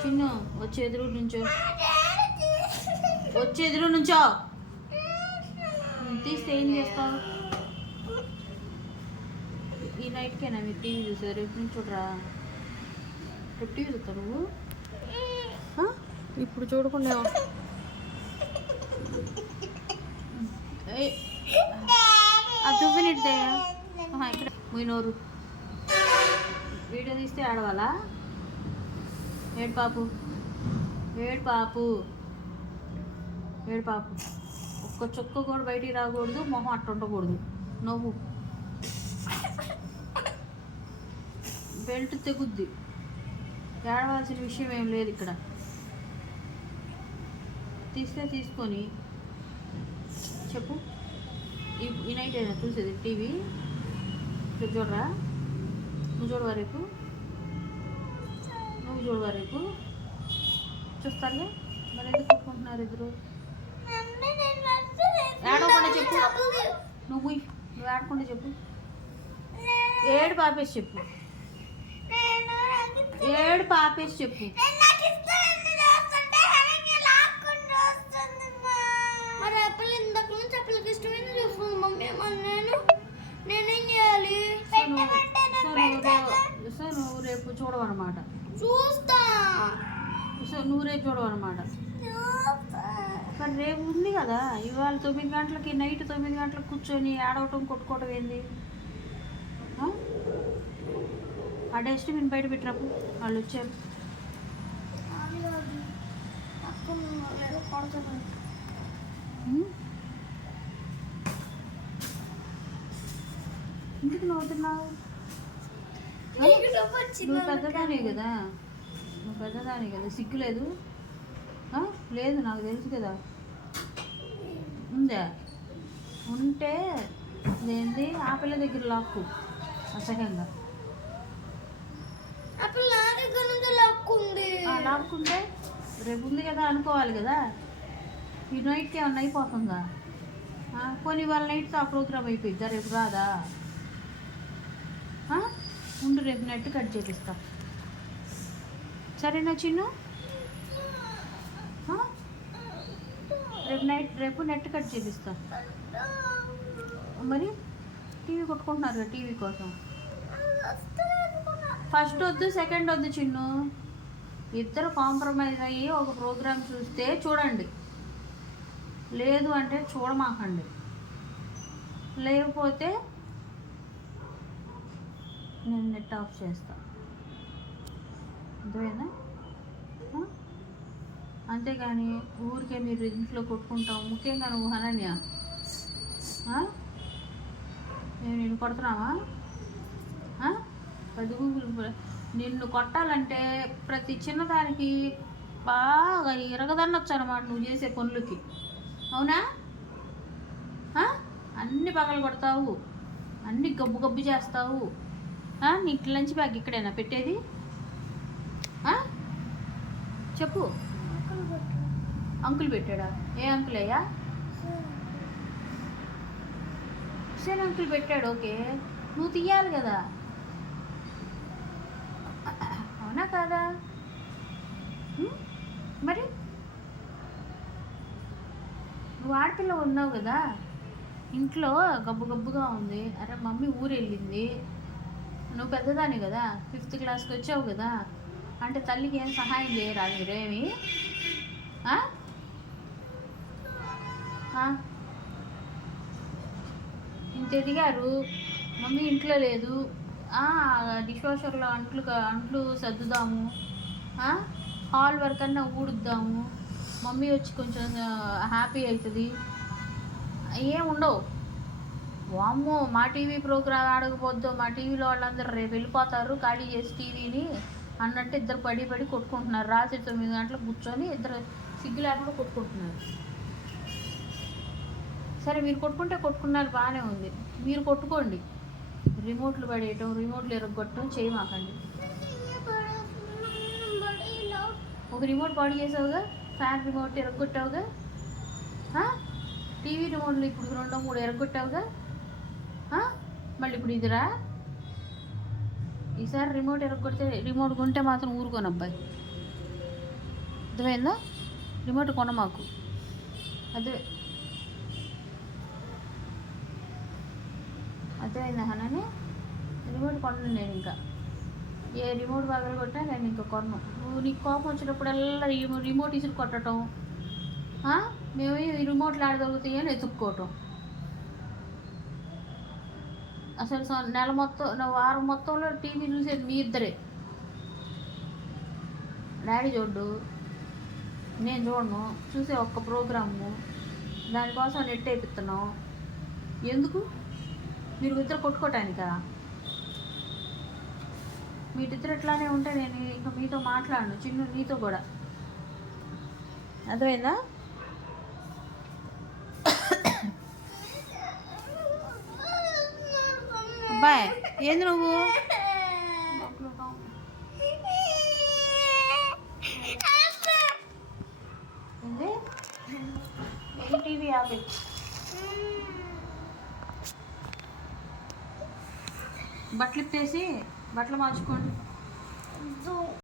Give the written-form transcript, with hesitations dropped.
చిన్ను వచ్చే ఎదురు నుంచో, వచ్చే ఎదురు నుంచో. తీస్తే ఏం చేస్తావు? ఈ నైట్కేనా మీరు టీవీ చూసావు? రేపు నుంచి చూడరా? రేపు టీవీ చూస్తావు నువ్వు? ఇప్పుడు చూడకుండా అది చూపినట్టే ఇక్కడ పోయినోరు వీడియో తీస్తే ఆడవాలా? ఏడు పాపు, ఏడు పాపు, ఏడు పాపు. ఒక్క చుక్క కూడా బయటికి రాకూడదు, మొహం అట్ట ఉండకూడదు. నవ్వు బెల్ట్ తెగుద్ది. ఏడవలసిన విషయం ఏం లేదు ఇక్కడ. తీస్తే తీసుకొని చెప్పు. ఈ నైట్ అయినా చూసేది టీవీ? రేపు చూడరా? నువ్వు చూడవా రేపు? నువ్వు చూడవా రేపు? చూస్తారులే. మరి ఎందుకు కొట్టుకుంటున్నారు ఇద్దరు? ఏడవకుండా చెప్పు. నువ్వు ఏడకుండా చెప్పు. ఏడు పాపేసి చెప్పు. ఏడు పాపేసి చెప్పు. సో నువ్వు రేపు చూడవన్నమాట. చూస్తా. సో నువ్వు రేపు చూడవన్నమాట. మరి రేపు ఉంది కదా. ఇవాళ 9 గంటలకి, నైట్ 9 గంటలకు కూర్చొని ఆడవటం కొట్టుకోవటం ఏంది? ఆ డస్ట్బిన్ బయట పెట్టినప్పు వాళ్ళు వచ్చారు. ఎందుకు నవ్వుతున్నావు? నువ్వు పెద్దదానే కదా, నువ్వు పెద్దదానే కదా. సిగ్గులేదు? లేదు, నాకు తెలుసు కదా. ఉందా? ఉంటే ఏంది ఆ పిల్ల దగ్గర లాక్కు అసహ్యంగా. లాక్కుంటే రేపు ఉంది కదా అనుకోవాలి కదా. ఈ నైట్కి ఏమన్నా అయిపోతుందా? పోనీ వాళ్ళ నైట్తో ఆ ప్రోగ్రామ్ అయిపోయిద్దా? రేపు రాదా? ఉండు, రేపు నెట్ కట్ చేపిస్తా. సరేనా చిన్ను? రేపు నెట్ కట్ చేపిస్తా. మరి టీవీ కొట్టుకుంటున్నారు కదా టీవీ కోసం. ఫస్ట్ వద్దు, సెకండ్ వద్దు చిన్ను. ఇద్దరు కాంప్రమైజ్ అయ్యి ఒక ప్రోగ్రామ్ చూస్తే చూడండి. లేదు అంటే చూడమాకండి. లేకపోతే నేను నెట్ ఆఫ్ చేస్తా. అర్థమైందా? అంతేగాని ఊరికే మీరు ఇంట్లో కొట్టుకుంటాం. ముఖ్యంగా నువ్వు అనన్య, నేను కొడుతున్నావా? నిన్ను కొట్టాలంటే ప్రతి చిన్నదానికి బాగా ఇరగదన్నొచ్చు అన్నమాట నువ్వు చేసే పనులకి. అవునా? అన్ని పగలు కొడతావు, అన్ని గబ్బు గబ్బు చేస్తావు. నీకు లంచ్ బ్యాగ్ ఇక్కడేనా పెట్టేది? చెప్పు. అంకుల్ పెట్టాడా? ఏ అంకుల్ అయ్యా? హుసేన్ అంకుల్ పెట్టాడు. ఓకే, నువ్వు తీయాలి కదా. అవునా కాదా? మరి నువ్వు ఆడపిల్ల ఉన్నావు కదా, ఇంట్లో గబ్బు గబ్బుగా ఉంది. అరే మమ్మీ ఊరు వెళ్ళింది, నువ్వు పెద్దదాని కదా, 5th క్లాస్కి వచ్చావు కదా, అంటే తల్లికి ఏం సహాయం చేయరా మీరేమి? ఇంత ఎదిగారు, మమ్మీ ఇంట్లో లేదు, డిష్ వాషర్లో అంట్లు సర్దుదాము, హాల్ వర్క్ అన్నా ఊడుద్దాము, మమ్మీ వచ్చి కొంచెం హ్యాపీ అవుతుంది. ఏం ఉండవు. వామ్మో మా టీవీ ప్రోగ్రామ్ ఆడకపోద్దు, మా టీవీలో వాళ్ళందరూ రేపు వెళ్ళిపోతారు ఖాళీ చేసి టీవీని అన్నట్టు ఇద్దరు పడి కొట్టుకుంటున్నారు. రాత్రి 9 గంటలకు కూర్చొని ఇద్దరు సిగ్గులేకుండా కొట్టుకుంటున్నారు. సరే, మీరు కొట్టుకున్నారు బాగానే ఉంది. మీరు కొట్టుకోండి. రిమోట్లు పడేయటం, రిమోట్లు ఎరగొట్టడం చేయమాకండి. ఒక రిమోట్ పాడు చేసావుగా, ఫ్యాన్ రిమోట్ ఎరగొట్టావుగా, టీవీ రిమోట్లు ఇప్పుడు 2, 3 ఎరగొట్టావుగా. మళ్ళీ ఇప్పుడు ఇదిరా. ఈసారి రిమోట్ ఎరగొడితే, రిమోట్ కొంటే మాత్రం ఊరుకోను అబ్బాయి. అర్థమైందా? రిమోట్ కొన మాకు. అదే అర్థమైందా హనని? రిమోట్ కొనను నేను ఇంకా. ఏ రిమోట్ బాగా కొట్టా నేను ఇంకా కొనను. నువ్వు నీకు కోపం వచ్చినప్పుడల్లా రిమోట్ ఇసురు కొట్టడం, మేము ఈ రిమోట్లు ఆడదొరుకుతాయి అని ఎత్తుక్కోవటం. అసలు నెల మొత్తం వారం మొత్తంలో టీవీ చూసేది మీ ఇద్దరే. డాడీ చూడు, నేను చూడను. చూసే ఒక్క ప్రోగ్రాము, దానికోసం నెట్ వేయిస్తున్నాం. ఎందుకు? మీరు ఇద్దరు కొట్టుకోవటానికా? మీరిద్దరు ఇట్లానే ఉంటే నేను ఇంకా మీతో మాట్లాడను. చిన్ను నీతో కూడా. అర్థమైందా? అబ్బాయి ఏంది నువ్వు? ఏంది టీవీ ఆపే. బట్టలు ఇప్పేసి బట్టలు మార్చుకోండి.